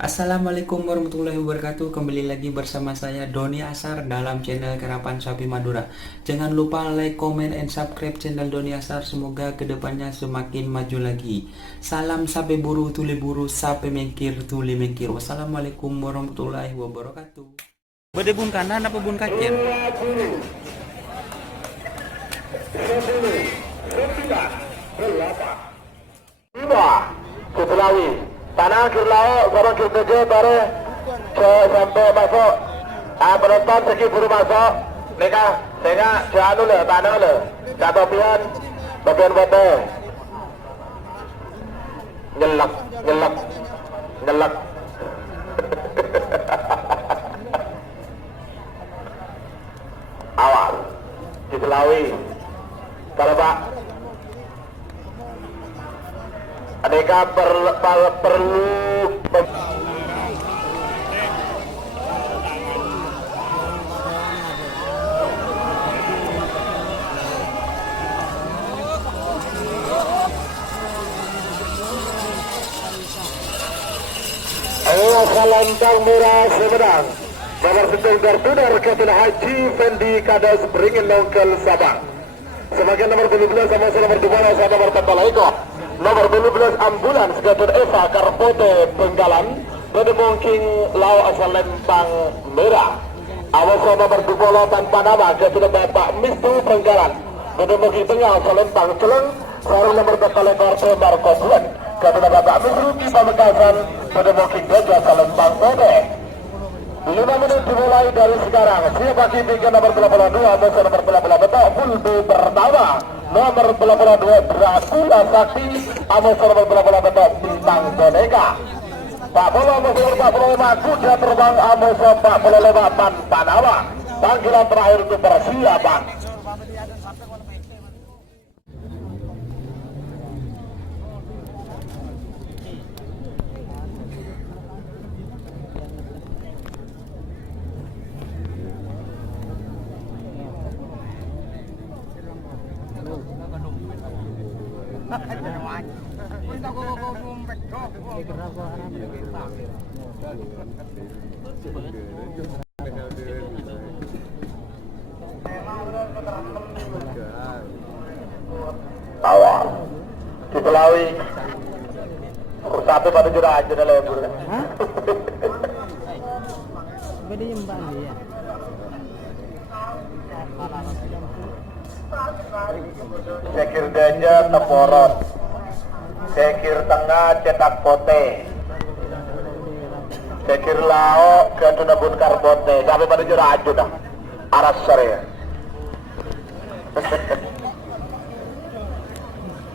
Assalamualaikum warahmatullahi wabarakatuh. Kembali lagi bersama saya Doni Asar dalam channel Karapan Sapi Madura. Jangan lupa like, comment, and subscribe channel Doni Asar. Semoga kedepannya semakin maju lagi. Salam sapi buru tuli buru, sapi mengkir tuli mengkir. Wassalamualaikum warahmatullahi wabarakatuh. Bede bun kanan apa bun kacir? Kepelawi tanah kirlau orang kita baru sampai masuk penonton segi buru masuk mereka sehingga jangan le tanah le jatuh bagian bete nyelak awas Kepelawi kalau Pak mereka perlu Salantang Merah Sumedang nomor sedang Dartudar Kapten Haji Fendi Kadas Beringin Nongkel Sabang sebagai nomor 12 sama nomor 2 sama nomor 4 nomor 12 ambulans Gatot Eva Karpote Penggalan pada mungkin lau asal Lempang Merah awas nomor 20 tanpa nama Gatot Bapak Mistu Penggalan pada mungkin tengah asal Lempang Celeng sarung nomor 4 Kartu Marco Buan Gatot Bapak Mistu Pamekasan pada mungkin Gatot asal Lempang Pede 5 menit dimulai dari sekarang. Siapa kiping nomor 82 musuh nomor 82 betul Fulbu pertama nomor 82 Dracula Sakti musuh nomor 82 betul Bintang Boneka Pak Bola musuh nomor 45 Kuda Terbang musuh 45 Panpanawa. Panggilan terakhir untuk persiapan. Awal Kepelawi satu pada jurah aja dah lebur. Beda yang bang ya. Sekir ganja teporot sekir tengah cetak pote sekir lao gaduna bun karbote sampai pada jurah aja dah aras sore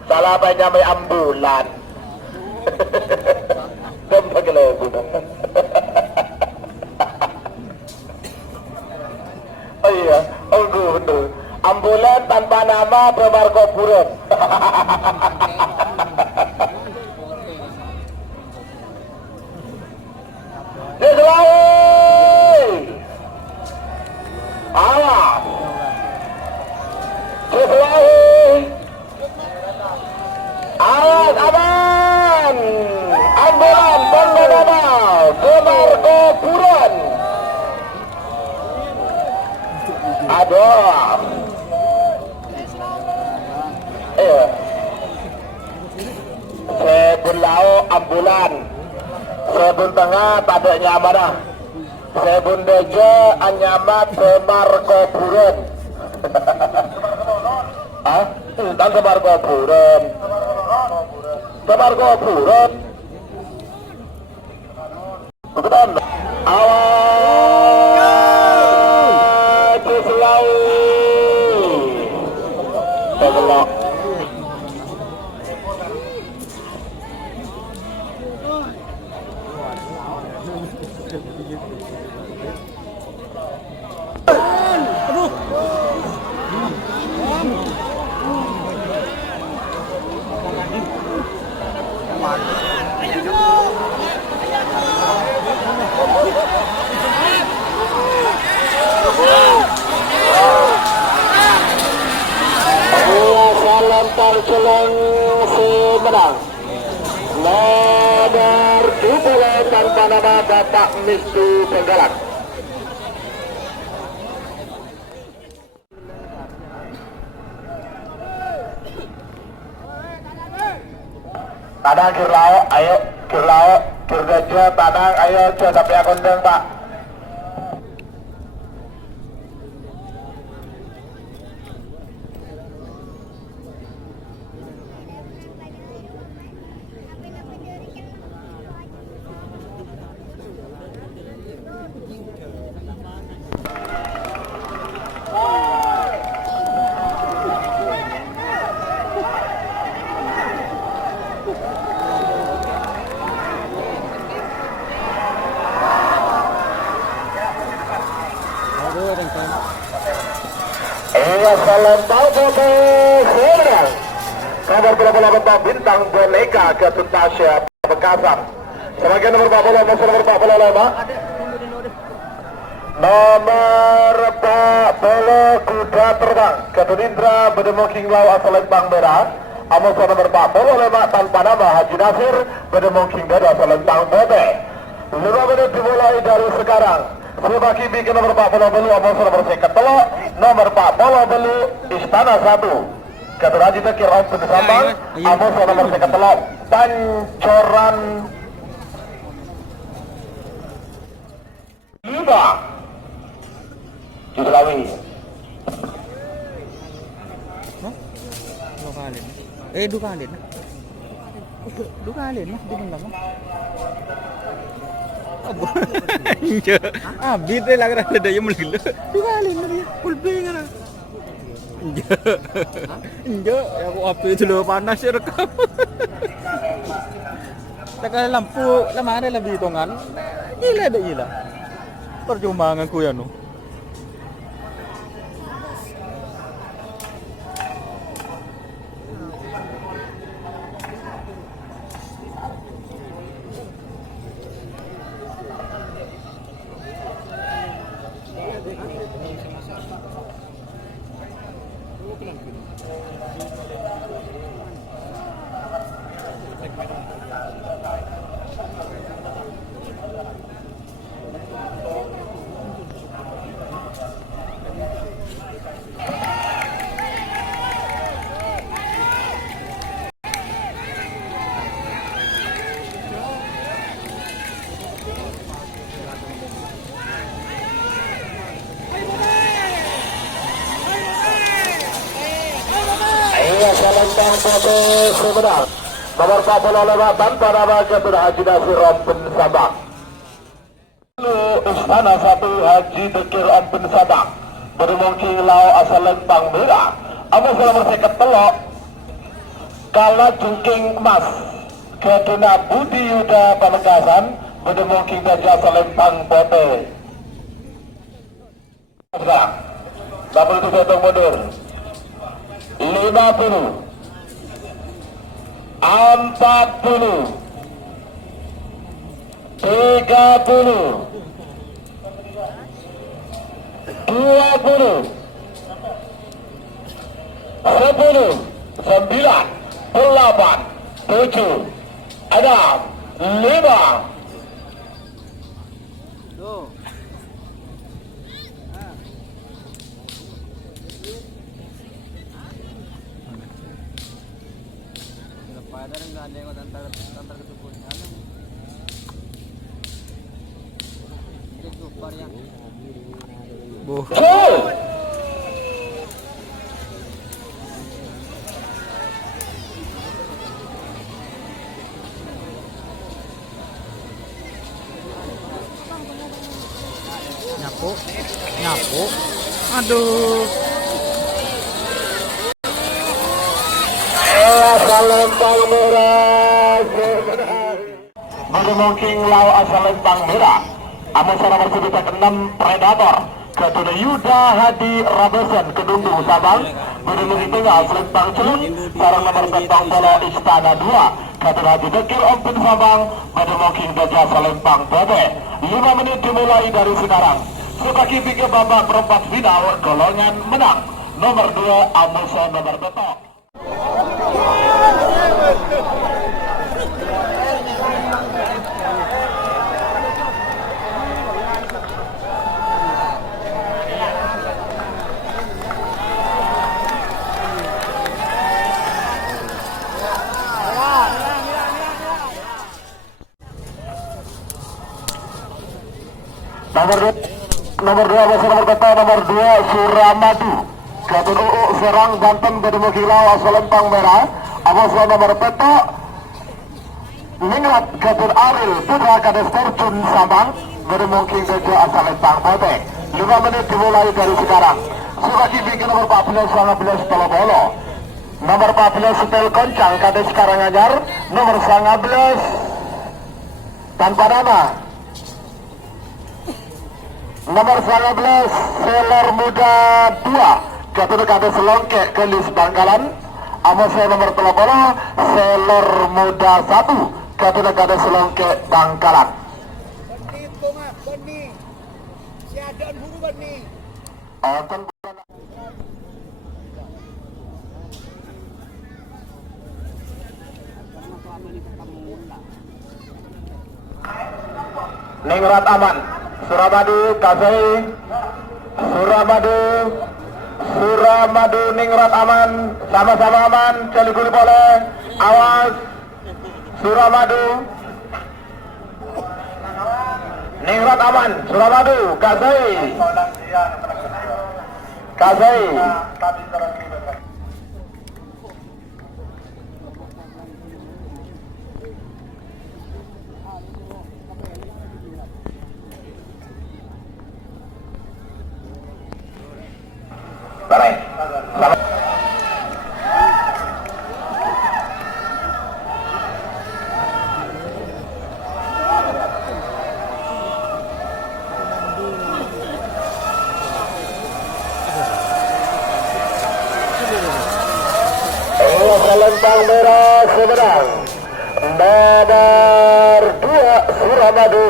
salah banyak may ambulan tempat lebu oh iya oh betul ambulan tanpa nama bermarko buruk sebun lao ambulan sebun tengah padanya amanah sebun deje anyamat semarko buron dan semarko buron betul awal Cislau sebelok tanpa nama Bapak Mistu Penggalan. Tanang kirlao, ayo kirlao, kirgajah, tanang, ayo coba sampai kondeng Pak. Selempang foto Serang kabar bola bintang boneka ke tuntasnya Pamekasan. Sebagai nomor 40 masuk nomor 45 nomor 40 kuda terbang ke Tunindra Bedemoking Lau asal Lempang Merah. Amos nomor 45 tanpa nama Haji Nasir Bedemoking Dada asal Lempang Bote. 5 menit dimulai dari sekarang. Sebagi bikin nomor 40 belu Amos nomor 50 nomor 40 belu Istana 1 Kata Haji Tekir Open Sambang Amos nomor 50 Pancoran 5 Julawi Dua kali nah di benda mah. Bite lagi ada dia melilo. Dua kali nah dia full pay kan. Ya aku api itu lo panas ya rekam. Tekan lampu lama ada lebih hitungan. Gila. Percuma ngaku ya no. Selempang foto sebenar nomor 40 lewat tanpa nama Ketua Haji Nasir Open Sabang. Istana 1 Haji Dekir Open Sabang Bermungkin Lau asal Lempang Merah. Amos nomor 50 Kala Jungking Emas Keduna Budi Yuda Pamekasan Bermungkin Gajah asal Lempang Pote. Double itu potong mundur 50 40 30 20 10 9 8 7 6 5 nyapu aduh Lempang Merah Bermungkin Lau asal Lempang Merah. Amos nomor 6 Predator Ketua Yuda Hadi Rabesen Kedunggu Sabang Bermungkin Tengah Lempang Celung sarang nomor 40 Istana 2 Ketua Haji Dekir Open Sabang Bermungkin Gajah Selempang Bote. 5 menit dimulai dari sekarang. Sebagi tiga babak perempat final golongan menang nomor 2 Amos nomor betok. Nomor 2 masih nomor peta nomor 2 Suramadu. Katun UU Serang Banten bertemu Kilau Asalempang Merah. Amaslah nomor peta Ningrat Katun Aril Putra Kades Terjun Sabang bertemu King Gajah Asalempang Bote. 5 menit dimulai dari sekarang. Sebagai bikin nomor 14 19 Bolo. Nomor 14 Setel Koncang Kades Karanganyar. Nomor 19 tanpa nama. Nomor 19 Seler Muda 2 Katun Kades Longke Kelis Bangkalan. Amasnya nomor 13 Seler Muda 1 Katun Kades Longke Bangkalan. Ningrat aman. Suramadu Kasai. Suramadu Ningrat aman. Sama-sama aman. Celikuli boleh. Awas. Suramadu. Ningrat aman. Suramadu Kasai. Baik. Lempang merah Sumedang. Nomor 2 Suramadu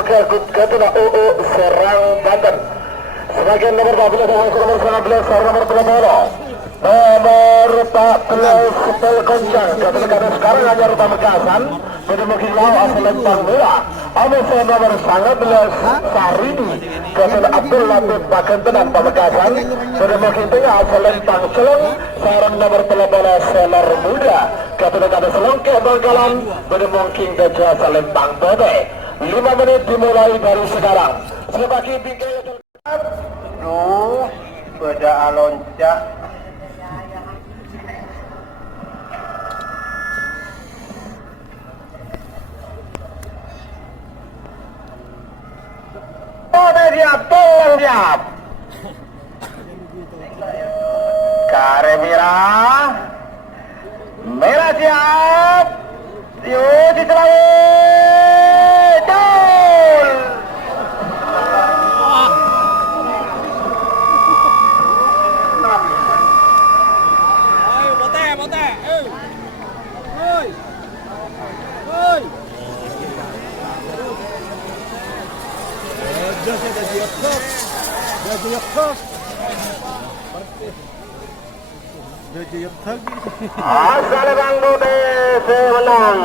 Katuna UU Serang Banten. Sebagian nomor 14 nomor 19 nomor 20. Nomor 14 Setel Koncang Katuna Kades Karanganyar Pamekasan bertemu Kilau Asalempang Merah. Amasya nomor 19 Sarini Katuna Abdul Latif Bakentenan Pamekasan bertemu Tengah Asalempang Celeng. Sarang nomor 13 Seler Muda Katuna Kades Longke Bangkalan bertemu King Gajah Asalempang Bote. 5 menit dimulai dari sekarang. Sebagai bingkai beda loncat. Siap. Karemira merah siap. Yuk diselawi. Gol. Ayo bote. Hoi. Asal Bang Bode menang.